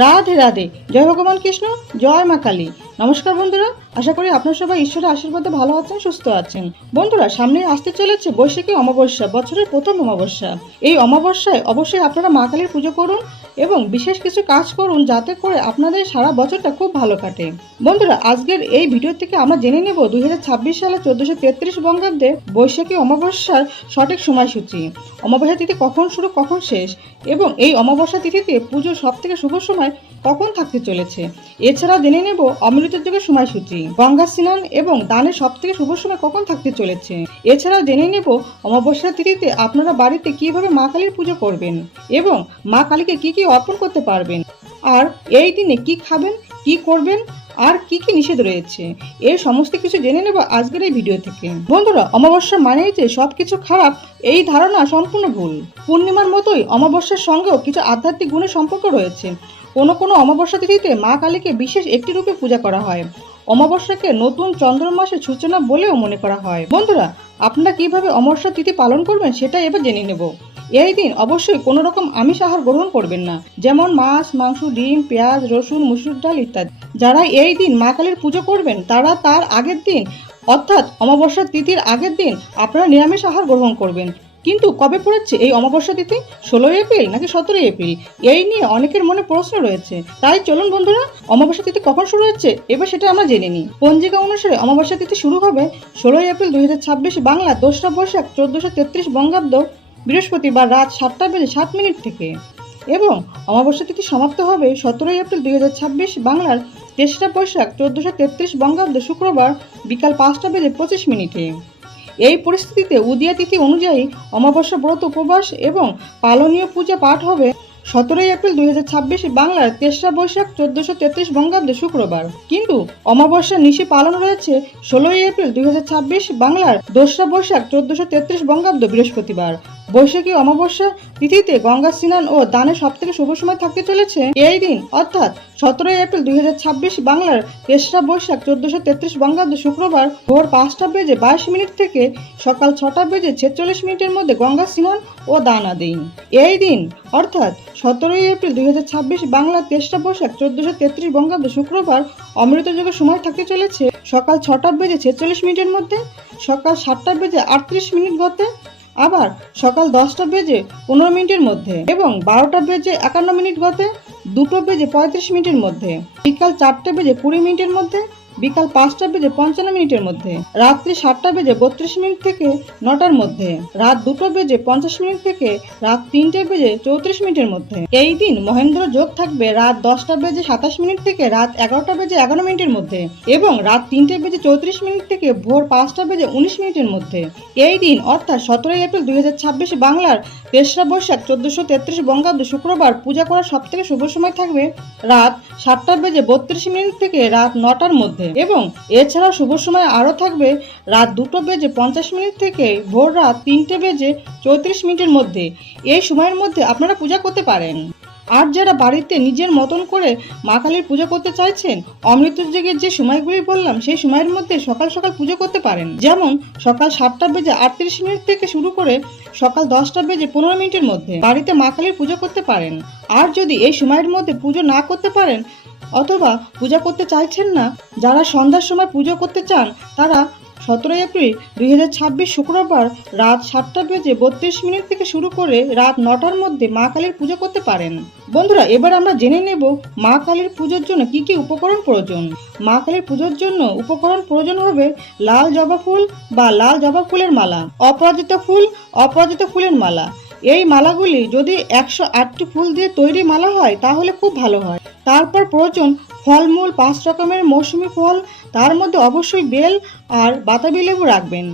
রাধে রাধে। জয় ভগবান কৃষ্ণ, জয় মা কালী। নমস্কার বন্ধুরা, আশা করি আপনারা সবাই ঈশ্বরের আশীর্বাদে ভালো আছেন, সুস্থ আছেন। বন্ধুরা, সামনে আসতে চলেছে বৈশাখী অমাবস্যা, বছরের প্রথম অমাবস্যা। এই অমাবস্যায় অবশ্যই আপনারা মা কালীর পুজো করুন এবং বিশেষ কিছু কাজ করুন যাতে করে আপনাদের সারা বছরটা খুব ভালো কাটে। বন্ধুরা, আজকের এই ভিডিও থেকে আমরা জেনে নেব 2026 সালে 1433 বঙ্গাব্দে বৈশাখী অমাবস্যার সঠিক সময়সূচি, অমাবস্যা তিথি কখন শুরু কখন শেষ, এবং এই অমাবস্যা তিথিতে পুজোর সব থেকে শুভ সময় কখন থাকতে চলেছে। এছাড়াও জেনে নেব অমৃত যুগের সময়সূচি, গঙ্গা স্নান এবং দানের সব থেকে শুভ সময় কখন থাকতে চলেছে। এছাড়াও জেনে নেব অমাবস্যা তিথিতে আপনারা বাড়িতে কিভাবে মা কালীর পুজো করবেন এবং মা কালীকে কি কি অর্পণ করতে পারবেন, আর এই দিনে কি খাবেন, কি করবেন, আর কি কি নিষেধ রয়েছে, এই সমস্ত কিছু জেনে নেব আজকের এই ভিডিও থেকে। বন্ধুরা, অমাবস্যা মানেই যে সবকিছু খারাপ, এই ধারণা সম্পূর্ণ ভুল। পূর্ণিমার মতোই অমাবস্যার সঙ্গেও কিছু আধ্যাত্মিক গুণের সম্পর্ক রয়েছে। কোনো কোনো অমাবস্যা তিথিতে মা কালীকে বিশেষ একটি রূপে পূজা করা হয়। অমাবস্যাকে নতুন চন্দ্র মাসের সূচনা বলেও মনে করা হয়। বন্ধুরা, আপনারা কিভাবে অমাবস্যা তিথি পালন করবেন সেটা এবার জেনে নেব। এই দিন অবশ্যই কোনো রকম আমিষ আহার গ্রহণ করবেন না, যেমন মাছ, মাংস, ডিম, পেঁয়াজ, রসুন, মুসুর ডাল ইত্যাদি। যারা এই দিন মা কালীর পুজো করবেন তারা তার আগের দিন অর্থাৎ অমাবস্যা তিথির আগের দিন আপনারা নিরামিষ আহার গ্রহণ করবেন। কিন্তু কবে পড়েছে এই অমাবস্যা তিথি? 16 এপ্রিল নাকি 17 এপ্রিল? এই নিয়ে অনেকের মনে প্রশ্ন রয়েছে। তাই চলুন বন্ধুরা, অমাবস্যা তিথি কখন শুরু হচ্ছে এবার সেটা আমরা জেনে নিই। পঞ্জিকা অনুসারে অমাবস্যা তিথি শুরু হবে 16 এপ্রিল 2026 বাংলা 2রা বৈশাখ 1433 বঙ্গাব্দ বৃহস্পতিবার রাত 7:07 থেকে, এবং অমাবস্যা তিথি সমাপ্ত হবে 17 এপ্রিল 2026 বাংলার 3রা বৈশাখ 1433 বঙ্গাব্দ শুক্রবার বিকাল 5:25। এই পরিস্থিতিতে উদিয়া তিথি অনুযায়ী অমাবস্যা ব্রত উপবাস এবং পালনীয় পূজা পাঠ হবে 17 এপ্রিল 2026 বাংলার 3রা বৈশাখ 1433 বঙ্গাব্দ শুক্রবার। কিন্তু অমাবস্যা নিশি পালন রয়েছে 16 এপ্রিল 2026 বাংলার 2রা বৈশাখ 1433 বঙ্গাব্দ বৃহস্পতিবার। বৈশাখী অমাবস্যা তিথিতে গঙ্গা স্নান ও দানের সব থেকে শুভ সময় থাকতে চলেছে এই দিন, অর্থাৎ 17 এপ্রিল 2026 বাংলার 3রা বৈশাখ 1433 বঙ্গাব্দ শুক্রবার ভোর 5:22 থেকে সকাল 6:46 মধ্যে গঙ্গা স্নান ও দান আদি। এই দিন অর্থাৎ 17 এপ্রিল 2026 বাংলা 3রা বৈশাখ 1433 বঙ্গাব্দ শুক্রবার অমৃত যুগের সময় থাকতে চলেছে সকাল 6:46 মধ্যে, সকাল 7:38 গতে, আবার সকাল 10:15 মধ্যে এবং 12:51 গতে, 2:35 মধ্যে, বিকাল 4:20 মধ্যে, বিকাল 5:55 মধ্যে, রাত্রি 7:32 থেকে 9টার মধ্যে, রাত 2:50 থেকে রাত 3:34 মধ্যে। এই দিন মহেন্দ্র যোগ থাকবে রাত 10:27 থেকে রাত 11:11 মধ্যে এবং রাত 3:34 থেকে ভোর 5:19 মধ্যে। এই দিন অর্থাৎ 17 এপ্রিল 2026 বাংলার 3রা বৈশাখ 1433 বঙ্গাব্দ শুক্রবার পূজা করার সব থেকে শুভ সময় থাকবে রাত 7:32 থেকে রাত 9টার মধ্যে, এবং এছাড়াও শুভ সময় আরও থাকবে রাত 2:50 থেকে ভোর রাত 3:34 মধ্যে। এই সময়ের মধ্যে আপনারা পূজা করতে পারেন। আর যারা বাড়িতে নিজের মতন করে মা কালীর পুজো করতে চাইছেন, অমৃত যুগের যে সময়গুলি বললাম সেই সময়ের মধ্যে সকাল সকাল পুজো করতে পারেন। যেমন সকাল 7:38 থেকে শুরু করে সকাল 10:15 মধ্যে বাড়িতে মা কালীর পুজো করতে পারেন। আর যদি এই সময়ের মধ্যে পুজো না করতে পারেন অথবা পূজা করতে চাইছেন না, যারা সন্ধ্যার সময় পুজো করতে চান তারা 17 এপ্রিল 2026 শুক্রবার রাত 7:32 থেকে শুরু করে রাত 9টার মধ্যে মা কালীর পুজো করতে পারেন। বন্ধুরা, এবার আমরা জেনে নেব মা কালীর পুজোর জন্য কি কি উপকরণ প্রয়োজন। মা কালীর পুজোর জন্য উপকরণ প্রয়োজন হবে লাল জবা ফুল বা লাল জবা ফুলের মালা, অপরাজিত ফুলের মালা। এই মালাগুলি যদি 108টি ফুল দিয়ে তৈরি মালা হয় তাহলে খুব ভালো হয়। তারপর প্রয়োজন ফলমূল, 5 রকমের মৌসুমী ফল, তার মধ্যে অবশ্যই বেল আর বাতাবি লেবু রাখবেন।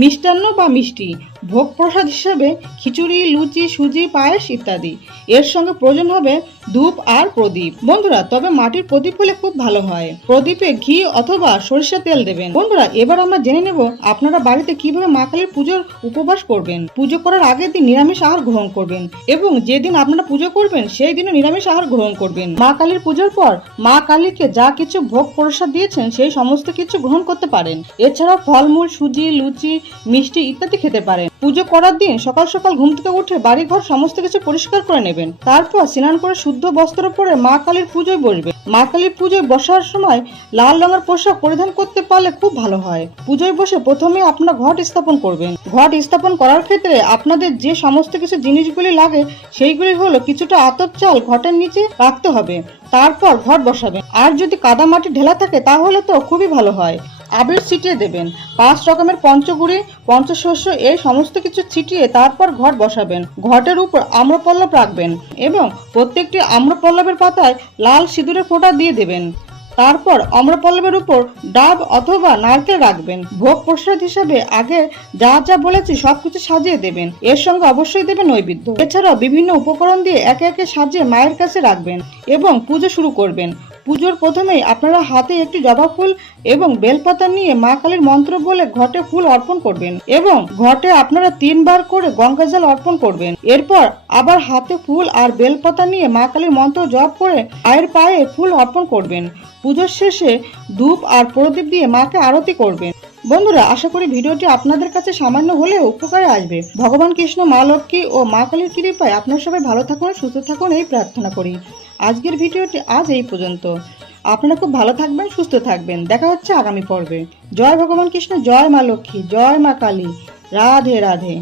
মিষ্টান্ন বা মিষ্টি, ভোগ প্রসাদ হিসাবে খিচুড়ি, লুচি, সুজি, পায়েস ইত্যাদি। এর সঙ্গে প্রয়োজন হবে ধূপ আর প্রদীপ। বন্ধুরা, তবে মাটির প্রদীপ হলে খুব ভালো হয়। প্রদীপে ঘি অথবা সরিষা তেল দেবেন। বন্ধুরা, এবার আমরা জেনে নেব আপনারা বাড়িতে কিভাবে মা কালীর পুজোর উপবাস করবেন। পুজো করার আগের দিন নিরামিষ আহার গ্রহণ করবেন এবং যেদিন আপনারা পুজো করবেন সেই দিনও নিরামিষ আহার গ্রহণ করবেন। মা কালীর পুজোর পর মা কালীকে যা কিছু ভোগ প্রসাদ দিয়েছেন সেই সমস্ত কিছু গ্রহণ করতে পারেন। এছাড়াও ফলমূল, সুজি, লুচি, মিষ্টি ইত্যাদি খেতে পারেন। পুজো করার দিন সকাল সকাল ঘুম থেকে উঠে বাড়িঘর সমস্ত কিছু পরিষ্কার করে নেবেন। তারপর স্নান করে শুদ্ধ বস্ত্র পরে মা কালীর পুজোয় বসবে। মা কালীর পুজোয় বসার সময় লাল রঙের পোশাক পরিধান করতে পারলে খুব ভালো হয়। পুজোয় বসে প্রথমে আপনারা ঘট স্থাপন করবেন। ঘট স্থাপন করার ক্ষেত্রে আপনাদের যে সমস্ত কিছু জিনিসগুলি লাগে সেইগুলি হলো কিছুটা আতপ চাল ঘটের নিচে রাখতে হবে, তারপর ঘট বসাবেন। আর যদি কাদা মাটি ঢেলা থাকে তাহলে তো খুবই ভালো হয়। আবির ছিটিয়ে দেবেন। 5 রকমের পঞ্চগুড়ি, পঞ্চশস্য এই সমস্ত কিছু ছিটিয়ে তারপর ঘট বসাবেন। ঘটের উপর আম্রপল্লব রাখবেন এবং প্রত্যেকটি আম্রপল্লবের পাতায় লাল সিঁদুরের ফোঁটা দিয়ে দেবেন। তারপর আম্রপল্লবের উপর ডাব অথবা নারকেল রাখবেন। ভোগ প্রসাদ হিসাবে আগে যা যা বলেছি সবকিছু সাজিয়ে দেবেন। এর সঙ্গে অবশ্যই দেবেন নৈবেদ্য। এছাড়াও বিভিন্ন উপকরণ দিয়ে একে একে সাজিয়ে মায়ের কাছে রাখবেন এবং পুজো শুরু করবেন। পুজোর প্রথমেই আপনারা হাতে একটি জবা ফুল এবং বেলপাতা নিয়ে মা কালীর মন্ত্র বলে ঘটে ফুল অর্পণ করবেন এবং ঘটে আপনারা 3 বার করে গঙ্গা জল অর্পণ করবেন। এরপর আবার হাতে ফুল আর বেলপাতা নিয়ে মা কালীর মন্ত্র জপ করে মায়ের পায়ে ফুল অর্পণ করবেন। পুজোর শেষে ধূপ আর প্রদীপ দিয়ে মাকে আরতি করবেন। বন্ধুরা, আশা করি ভিডিওটি আপনাদের কাছে সামান্য হলেও উপকারে আসবে। ভগবান কৃষ্ণ, মা লক্ষ্মী ও মা কালীর কৃপায় আপনারা সবাই ভালো থাকুন, সুস্থ থাকুন এই প্রার্থনা করি। আজকের ভিডিওটি আজ এই পর্যন্ত। আপনারা খুব ভালো থাকবেন, সুস্থ থাকবেন। দেখা হচ্ছে আগামী পর্বে। জয় ভগবান কৃষ্ণ, জয় মা লক্ষ্মী, জয় মা কালী। রাধে রাধে।